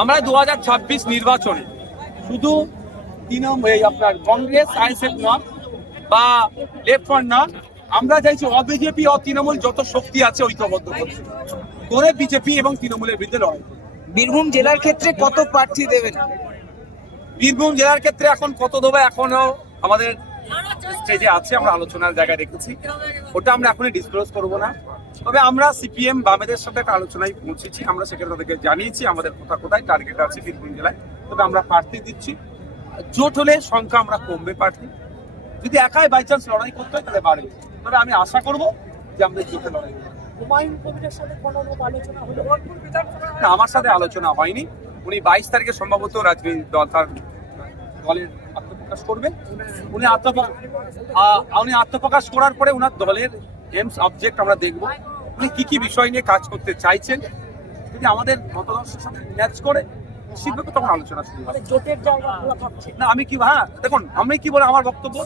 আমরা দু হাজার ছাব্বিশ নির্বাচনে শুধু তৃণমূল এই আপনার কংগ্রেস আইএসএফ নন বা লেফট ফ্রন্ট নন আমরা চাইছি অ বিজেপি ও তৃণমূল যত শক্তি আছে ঐক্যবদ্ধ করতে করে বিজেপি এবং তৃণমূলের বিরুদ্ধে লড়াই। বীরভূম জেলার ক্ষেত্রে কত প্রার্থী দেবেন বীরভূম জেলার ক্ষেত্রে এখন কত দেবে এখনও আমাদের স্টেজে আছে আমরা আলোচনার জায়গায় রেখেছি ওটা আমরা এখনই ডিসক্লোজ করব না। তবে আমরা সিপিএম বামেদের সাথে একটা আলোচনায় পৌঁছেছি আমরা সেখানে তাদেরকে জানিয়েছি আমাদের কোথা কোথায় টার্গেট আছে বীরভূম জেলায় তবে আমরা প্রার্থী দিচ্ছি। জোট হলে সংখ্যা আমরা কমবে প্রার্থী। যদি একাই বাই চান্স লড়াই করতে হয় তাহলে বাড়বে তবে আমি আশা করব যে আমরা জোটে লড়াই না, আমার সাথে আলোচনা হয়নি। উনি বাইশ তারিখে সম্ভবত রাজনৈতিক দল তার দলের আত্মপ্রকাশ করবে উনি আত্মপ্রকাশ উনি আত্মপ্রকাশ করার পরে ওনার দলের এমস অবজেক্ট আমরা দেখব। উনি কি কি বিষয় নিয়ে কাজ করতে চাইছেন? যদি আমাদের মতাদর্শের সাথে ম্যাচ করে নিশ্চিতভাবে তখন আলোচনা শুরু হবে। মানে না আমি কি হ্যাঁ দেখুন আমি কি বলে আমার বক্তব্য?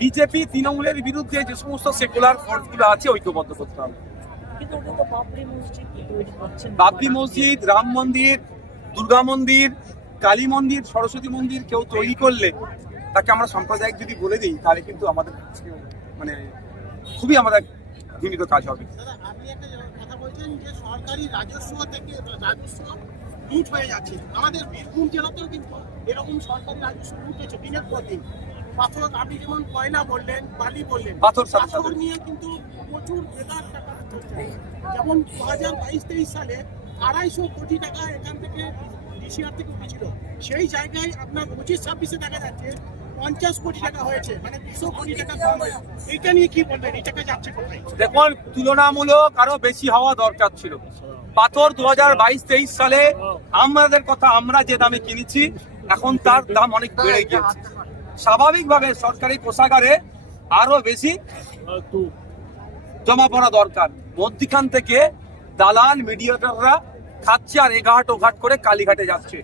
বিজেপি তৃণমূলের বিরুদ্ধে যে সমস্ত সেকুলার ফোর্সগুলো আছে ঐক্যবদ্ধ করতে হবে। বাবরি মসজিদ রাম মন্দির দুর্গা মন্দির কালী মন্দির সরস্বতী মন্দির কেউ তৈরি করলে তাকে আমরা সাম্প্রদায়িক যদি বলে দিই তাহলে কিন্তু আমাদের মানে খুবই আমাদের ঘৃণিত কাজ হবে। আপনি একটা কথা বলছেন যে সরকারি রাজস্ব থেকে রাজস্ব লুট হয়ে যাচ্ছে। আমাদের বীরভূম জেলাতেও কিন্তু এরকম সরকারি রাজস্ব লুট হচ্ছে দিনের পর দিন। পাথর আপনি যেমন কয়লা বললেন বালি বললেন পাথর। পাথর নিয়ে কিন্তু প্রচুর টাকা যেমন দু হাজার বাইশ তেইশ সালে আড়াইশো কোটি টাকা এখান থেকে ডিসিআর থেকে উঠেছিল। সেই জায়গায় আপনার পঁচিশ ছাব্বিশে দেখা যাচ্ছে পঞ্চাশ কোটি টাকা মানে দেখুন, তুলনামূলক আরও বেশি হওয়া দরকার ছিল। পাথর দু হাজার বাইশ, তেইশ সালে আমাদের কথা আমরা যে দামে কিনেছি, এখন তার দাম অনেক বেড়ে গিয়েছে। স্বাভাবিকভাবে সরকারি কোষাগারে আরও বেশি জমা পড়া দরকার। মধ্যিখান থেকে দালাল, মিডিয়েটররা খাচ্ছে আর এঘাট ওঘাট করে কালীঘাটে যাচ্ছে।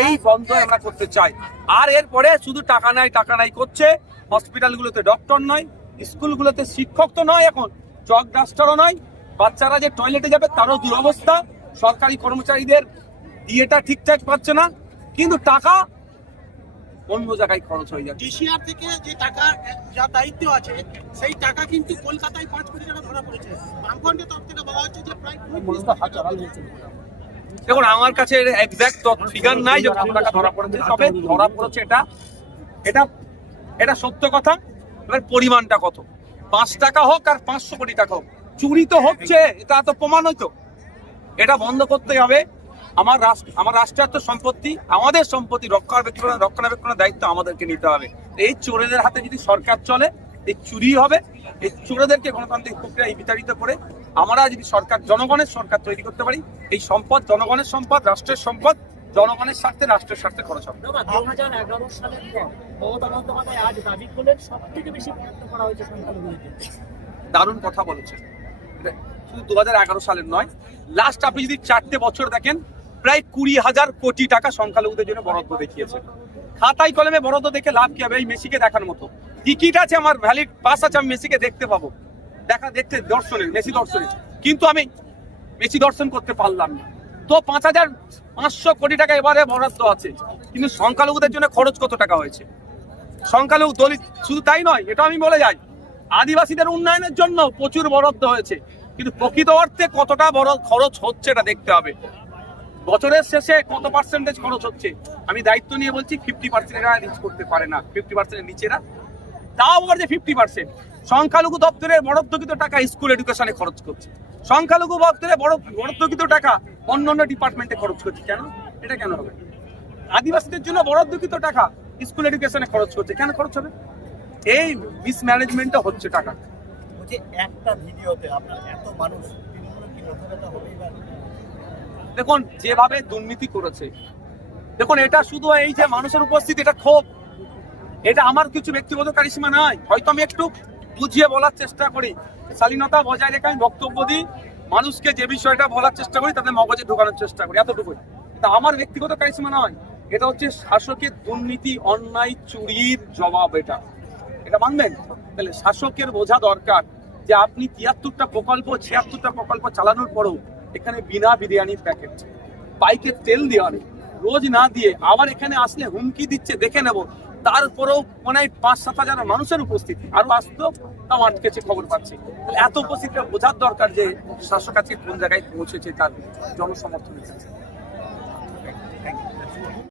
এই বন্ধ আমরা করতে চাই। আর এরপরে শুধু টাকা নাই টাকা নাই করছে। হসপিটালগুলোতে ডক্টর নয় স্কুলগুলোতে শিক্ষক তো নয় এখন চক ডাস্টারও নয়। বাচ্চারা যে টয়লেটে যাবে তারও দুরবস্থা। সরকারি কর্মচারীদের ইয়েটা ঠিকঠাক পাচ্ছে না কিন্তু টাকা অন্য জায়গায় খরচ হয়ে যাচ্ছে। ডিসিআর থেকে যে টাকা যা দায়িত্ব আছে সেই টাকা কিন্তু কলকাতায় পাঁচ কোটি টাকা ধরা পড়েছে। বামফ্রন্টের তরফ থেকে বলা হচ্ছে যে প্রায় টাকা হয়েছে। দেখুন, আমার কাছে ফিগার নাই যে ধরা পড়েছে ধরা পড়েছে এটা এটা এটা সত্য কথা। এবার পরিমাণটা কত? পাঁচ টাকা হোক আর পাঁচশো কোটি টাকা হোক। চুরি তো হচ্ছে, এটা তো প্রমাণ হইতো। এটা বন্ধ করতে হবে। আমার রাষ্ট্র, আমার রাষ্ট্রায়ত্ত সম্পত্তি, আমাদের সম্পত্তি রক্ষণাবেক্ষণ রক্ষণাবেক্ষণের দায়িত্ব আমাদেরকে নিতে হবে। এই চোরেদের হাতে যদি সরকার চলে, এই চুরি হবে। এই চোরেদেরকে গণতান্ত্রিক প্রক্রিয়ায় বিতাড়িত করে আমরা যদি সরকার জনগণের সরকার তৈরি করতে পারি এই সম্পদ জনগণের সম্পদ রাষ্ট্রের সম্পদ জনগণের স্বার্থে রাষ্ট্রের স্বার্থে খরচ হবে। দারুণ কথা বলেছেন। শুধু দু হাজার এগারো সালের নয় লাস্ট আপনি যদি চারটে বছর দেখেন প্রায় কুড়ি হাজার কোটি টাকা সংখ্যালঘুদের জন্য বরাদ্দ দেখিয়েছে। খাতায় কলমে বরাদ্দ দেখে লাভ কি হবে? এই মেসিকে দেখার মতো। টিকিট আছে আমার ভ্যালিড পাস আছে আমি মেসিকে দেখতে পাবো। দেখা দেখতে দর্শনে মেসি দর্শনে কিন্তু আমি মেসি দর্শন করতে পারলাম না। তো পাঁচ হাজার পাঁচশো কোটি টাকা এবারে বরাদ্দ আছে। কিন্তু সংখ্যালঘুদের জন্য খরচ কত টাকা হয়েছে? সংখ্যালঘু দলিত, শুধু তাই নয়, এটা আমি বলে যাই, আদিবাসীদের উন্নয়নের জন্য প্রচুর বরাদ্দ হয়েছে। কিন্তু প্রকৃত অর্থে কতটা বড় খরচ হচ্ছে এটা দেখতে হবে। বছরের শেষে কত পার্সেন্টেজ খরচ হচ্ছে? আমি দায়িত্ব নিয়ে বলছি ফিফটি পার্সেন্ট এরা রিচ করতে পারে না ফিফটি পার্সেন্টের নিচেরা। তাও আবার যে ফিফটি পার্সেন্ট সংখ্যালঘু দপ্তরের বরাদ্দকৃত টাকা স্কুল এডুকেশনে খরচ করছে। সংখ্যালঘু দপ্তরে বরাদ্দকৃত টাকা অন্য অন্য ডিপার্টমেন্টে খরচ করছে। কেন? এটা কেন হবে? আদিবাসীদের জন্য বরাদ্দকৃত টাকা স্কুল এডুকেশনে খরচ করছে। কেন খরচ হবে? এই মিসম্যানেজমেন্টটা হচ্ছে টাকা। একটা ভিডিওতে আপনার এত মানুষ দেখুন যেভাবে দুর্নীতি করেছে দেখুন এটা শুধু এই যে মানুষের উপস্থিতি এটা ক্ষোভ। এটা আমার কিছু ব্যক্তিগত কারিসীমা নয় হয়তো আমি একটু বুঝিয়ে বলার চেষ্টা করি। শালীনতা বজায় রেখে আমি বক্তব্য দিই। মানুষকে যে বিষয়টা বলার চেষ্টা করি তাদের মগজে ঢোকানোর চেষ্টা করি, এতটুকুই। তা আমার ব্যক্তিগত কারিশমা নয়, এটা হচ্ছে শাসকের দুর্নীতি, অন্যায়, চুরির জবাব এটা। এটা মানবেন? তাহলে শাসকের বোঝা দরকার যে আপনি তিয়াত্তরটা প্রকল্প, ছিয়াত্তরটা প্রকল্প চালানোর পরেও এখানে বিনা বিরিয়ানির প্যাকেট। বাইকে তেল দেওয়া নেই। রোজ না দিয়ে আবার এখানে আসলে হুমকি দিচ্ছে, দেখে নেব। তারপরেও মনে হয় পাঁচ, সাত হাজার মানুষের উপস্থিতি। আরও আসতো তাও আটকেছে খবর পাচ্ছি। এত উপস্থিতি বোঝার দরকার যে শাসক আজকে কোন জায়গায় পৌঁছেছে তার জনসমর্থনের কাছে।